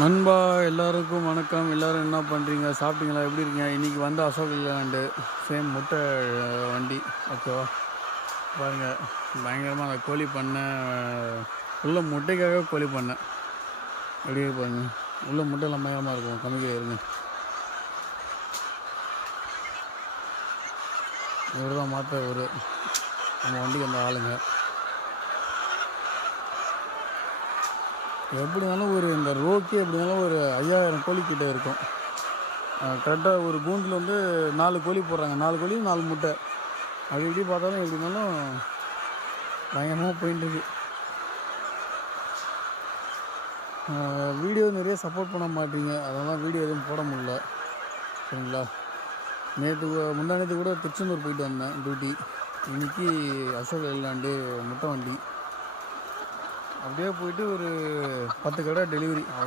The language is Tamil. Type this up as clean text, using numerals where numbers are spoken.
நண்பா எல்லாருக்கும் வணக்கம். எல்லோரும் என்ன பண்ணுறீங்க? சாப்பிட்டீங்களா? எப்படி இருக்கீங்க? இன்றைக்கி வந்து அசோக் லேண்டு சேம் முட்டை வண்டி. ஓகேவா? பாருங்கள், பயங்கரமாக அந்த கோழி பண்ணை உள்ள முட்டைக்காக கோழி பண்ணை அப்படியே பாருங்கள். உள்ள முட்டையெல்லாம் பயங்கரமாக இருக்கும். கம்மிக்க இருங்க. இவர் தான் மாற்ற நம்ம வண்டிக்கு அந்த ஆளுங்க. எப்படினாலும் இந்த ரோக்கே எப்படினாலும் ஒரு 5000 கோழிக்கிட்ட இருக்கும். கரெக்டாக ஒரு கூண்டில் வந்து 4 கோழி போடுறாங்க. 4 கோழி 4 முட்டை. அப்படி இப்படி பார்த்தாலும் எப்படினாலும் பயங்கரமாக போயிட்டுருக்கு. வீடியோ நிறைய சப்போர்ட் பண்ண மாட்டீங்க, அதெல்லாம் வீடியோ எதுவும் போட முடியல. சரிங்களா? முந்தானேத்து கூட திருச்செந்தூர் போயிட்டு வந்தேன் டியூட்டி. இன்றைக்கி அசோக் லேலாண்டு முட்டை வண்டி. அப்படியே போயிட்டு ஒரு 10 கடை டெலிவரி, அவ்வளோ.